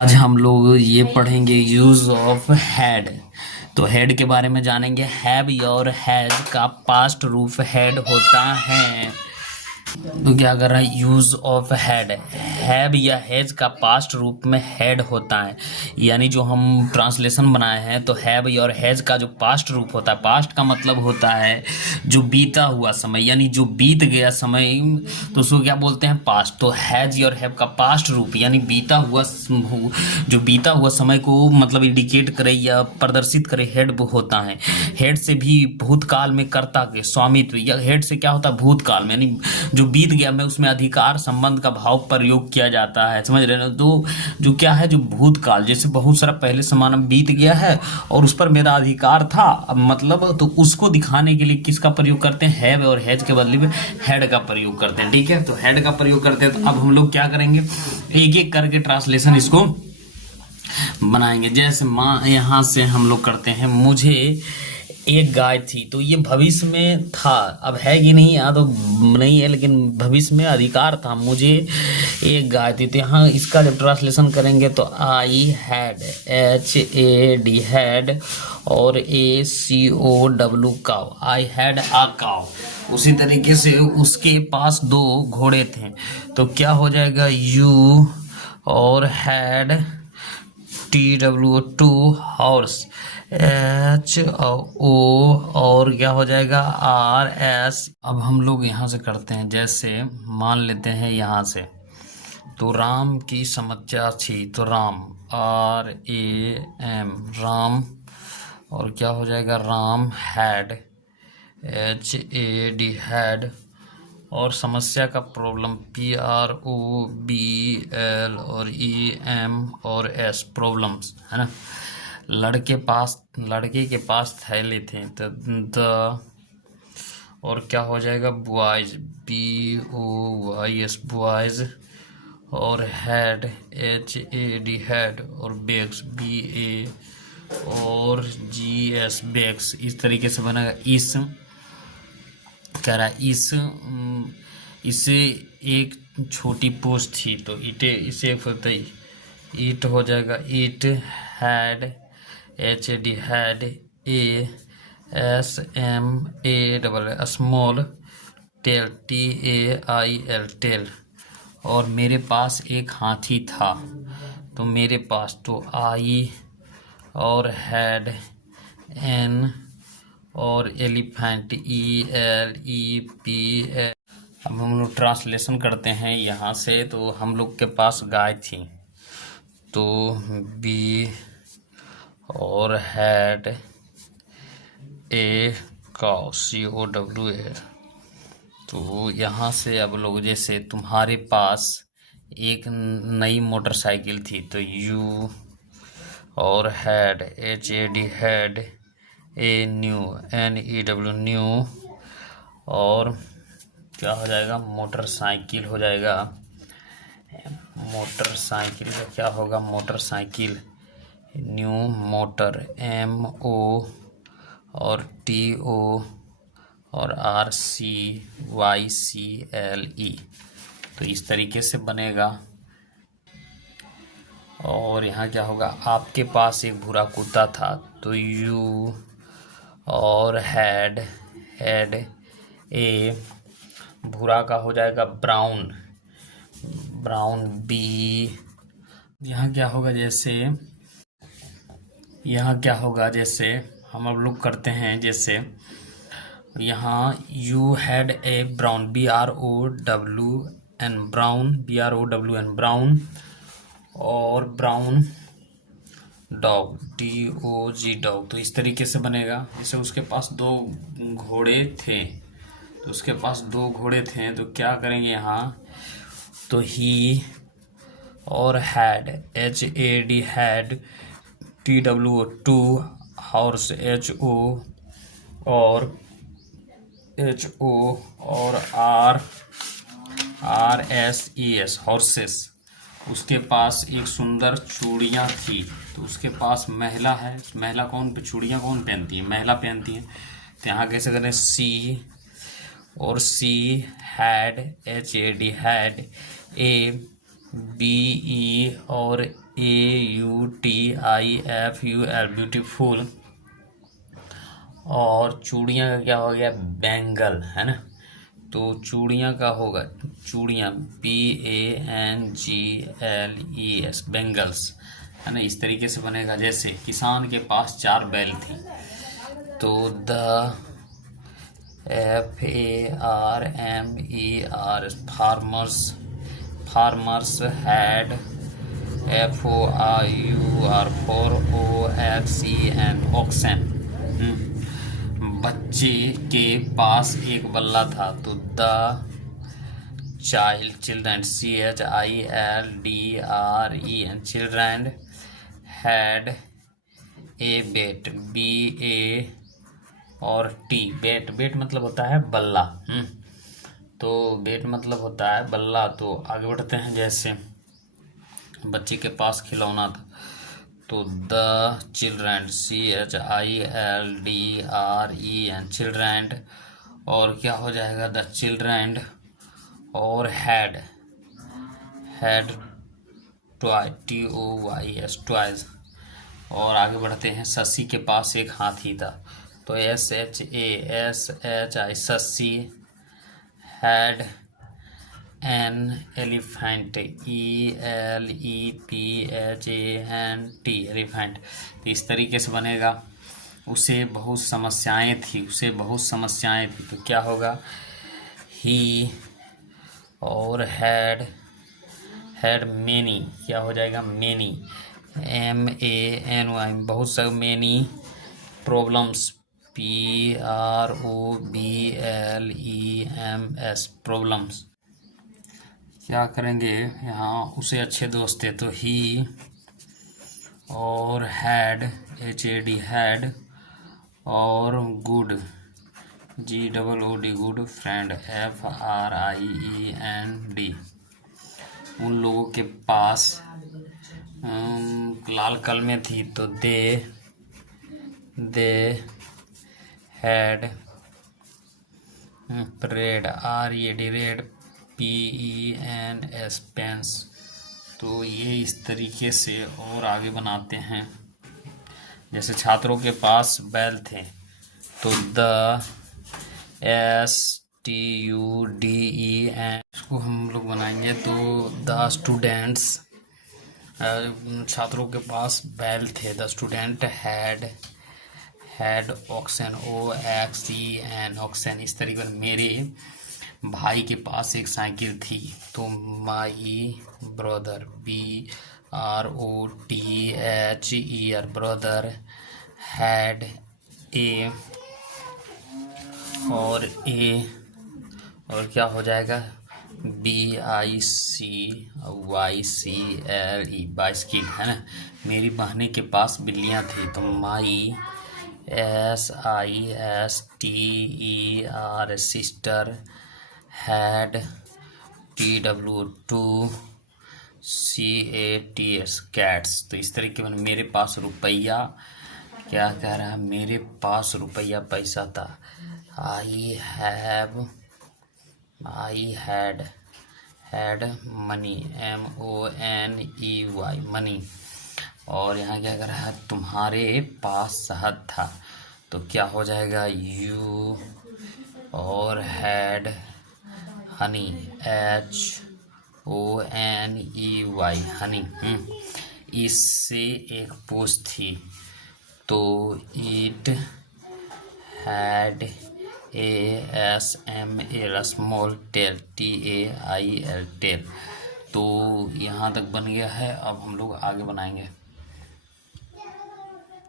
आज हम लोग ये पढ़ेंगे यूज ऑफ हैड। तो हैड के बारे में जानेंगे। हैव और हैज का पास्ट रूप हैड होता है। तो क्या कर रहा है, यूज ऑफ हैड। हैव या हैज का पास्ट रूप में हैड होता है। यानी जो हम ट्रांसलेशन बनाए हैं, तो हैव और हैज का जो पास्ट रूप होता है, पास्ट का मतलब होता है जो बीता हुआ समय, यानी जो बीत गया समय, तो उसको क्या बोलते हैं, पास्ट। तो हैज और हैव का पास्ट रूप यानी बीता हुआ जो बीता हुआ समय को मतलब इंडिकेट करे या प्रदर्शित करे, हेड होता है। हेड से भी भूतकाल में कर्ता के स्वामित्व, या हेड से क्या होता है, भूतकाल में यानी जो बीत गया में उसमें अधिकार संबंध का भाव प्रयोग किया जाता है। समझ रहे ना। तो जो क्या है, जो भूतकाल, जैसे बहुत सारा पहले सामान बीत गया है और उस पर मेरा अधिकार था, अब मतलब तो उसको दिखाने के लिए किसका प्रयोग करते हैं, हैव और हैज के बदले में हेड का प्रयोग करते हैं। ठीक है, तो हेड का प्रयोग करते हैं। तो अब हम लोग क्या करेंगे, एक एक करके ट्रांसलेशन इसको बनाएंगे। जैसे माँ, यहाँ से हम लोग करते हैं, मुझे एक गाय थी। तो ये भविष्य में था, अब है कि नहीं यहाँ तो नहीं है, लेकिन भविष्य में अधिकार था, मुझे एक गाय थी। तो यहाँ इसका जब ट्रांसलेशन करेंगे तो आई हैड, HAD हैड, और ACOW काव, आई हैड आ काव। उसी तरीके से उसके पास दो घोड़े थे। तो क्या हो जाएगा, यू और had TW two horse, HO, और क्या हो जाएगा, RS। अब हम लोग यहाँ से करते हैं, जैसे मान लेते हैं यहाँ से, तो राम की समस्या थी, तो राम, RAM, राम, और क्या हो जाएगा, राम हैड, HAD हैड, और समस्या का प्रॉब्लम, PROBL, और EM और S, प्रॉब्लम्स, है ना। लड़के के पास थैले थे, तो द, और क्या हो जाएगा, बॉयज, BOYS, बॉयज, और हैड, HAD हैड, और बैग्स, BA और GS, बैग्स। इस तरीके से बनेगा। इस कह रहा है, इसे एक छोटी पोस्ट थी, तो इटे, इसे होता है ईट हो जाएगा, eat had, HAD had, SMAL, small, tail, TAIL, tail, और मेरे पास एक हाथी था। तो मेरे पास, तो आई और हैड, एन, और एलिफेंट, ELEPH। अब हम लोग ट्रांसलेशन करते हैं यहाँ से। तो हम लोग के पास गाय थी, तो बी, और हैड ए काउ, COWA। तो यहाँ से अब लोग, जैसे तुम्हारे पास एक नई मोटरसाइकिल थी, तो यू और had, HAD had, a new, NEW, new, और क्या हो जाएगा, मोटरसाइकिल हो जाएगा। मोटरसाइकिल का क्या होगा, मोटरसाइकिल, न्यू, मोटर, MO और TO और RCYCLE। तो इस तरीके से बनेगा। और यहाँ क्या होगा, आपके पास एक भूरा कुत्ता था, तो यू और हैड ए, भूरा का हो जाएगा ब्राउन, बी। यहाँ क्या होगा, जैसे हम अब लोग करते हैं, जैसे यहाँ you had a brown, BROWN, brown, BROWN, brown, और ब्राउन डॉग, DOG, डॉग। तो इस तरीके से बनेगा। जैसे उसके पास दो घोड़े थे, तो क्या करेंगे यहाँ, तो ही और had, HAD had, TWO two horse, HO और RSES हॉर्सेस। उसके पास एक सुंदर चूड़ियाँ थी। तो उसके पास महिला है, महिला कौन पे, चूड़ियाँ कौन पहनती है, महिला पहनती है। तो यहाँ कैसे करें, she had, HAD had, A, BE और AUTIFUL ब्यूटीफुल। और चूड़ियाँ का क्या हो गया, बैंगल, है ना। तो चूड़ियाँ का होगा चूड़ियाँ BANGLES, बेंगल्स, है ना। इस तरीके से बनेगा। जैसे किसान के पास 4 बैल थी, तो the FARMER, farmers had FOUR, oxen. बच्चे के पास एक बल्ला था, तो the children CHILDREN, children had a bat, BA और T, बेट, बेट मतलब होता है बल्ला। तो बेट मतलब होता है बल्ला। तो आगे बढ़ते हैं। जैसे बच्चे के पास खिलौना था, तो द चिल्ड्रन CHILDREN, चिल्ड्रन। और क्या हो जाएगा, द चिल्ड्रन और हैड टॉय, TOYS, टॉयज। और आगे बढ़ते हैं। शशि के पास एक हाथी था, तो SHASHI, Shashi had an elephant, ELEPHANT, elephant. तो इस तरीके से बनेगा। उसे बहुत समस्याएं थी, तो क्या होगा, ही और हैड मेनी, क्या हो जाएगा, मेनी, MANY, बहुत सारे, मेनी प्रॉब्लम्स, PROBLEMS, प्रॉब्लम्स। क्या करेंगे यहाँ, उसे अच्छे दोस्त थे, तो ही और हैड, HAD, हैड और good, GOOD, good friend, FRIEND। उन लोगों के पास लाल कलमें थी, तो they had red, RED, red, PENS, pens. तो ये इस तरीके से और आगे बनाते हैं। जैसे छात्रों के पास बैल थे, तो द STUDEN, इसको हम लोग बनाएंगे। तो द स्टूडेंट्स, छात्रों के पास बैल थे, the student had oxen, OXEN, oxen. इस तरीके से मेरे भाई के पास एक साइकिल थी, तो my brother, BROTHER, brother had a, और क्या हो जाएगा, BICYCLE, बाइस्किल, है ना। मेरी बहनें के पास बिल्लियाँ थी, तो माई SISTER, sister had TWO2CATS, cats. तो इस तरीके में मेरे पास रुपया, क्या कह रहा है, मेरे पास रुपया, पैसा था। I had money, MONEY, money. और यहाँ क्या कर रहा है, तुम्हारे पास शहद था, तो क्या हो जाएगा, यू और हैड हनी, HONEY, हनी। इससे एक पूछ थी, तो it had ASML, small tail, TAIL, tail. तो यहाँ तक बन गया है। अब हम लोग आगे बनाएंगे।